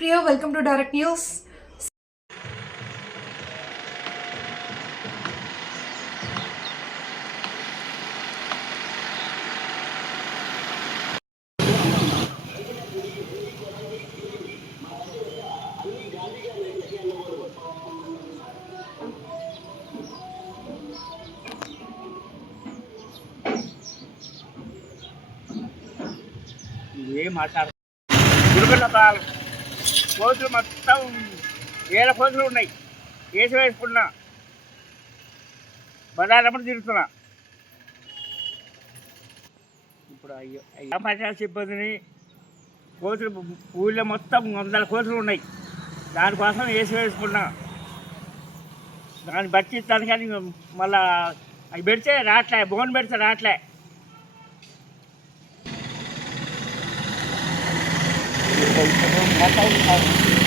India. Welcome to Direct News. ఏం మాట్లాడు గురుకుల పాలు కోతులు మొత్తం వేల కోతులు ఉన్నాయి. కేసు వేసుకున్నా. బదారప్పుడు తిరుగుతున్నా. ఇప్పుడు అయ్యో పంచాయతీ సిబ్బందిని కోతులు ఊళ్ళో మొత్తం వందల కోతులు ఉన్నాయి. దానికోసం వేసి వేసుకున్నా. దాన్ని బట్టి ఇస్తాను కానీ మళ్ళా అవి పెడితే రావట్లే బోన్ పెడితే రావట్లే Kataon-taon.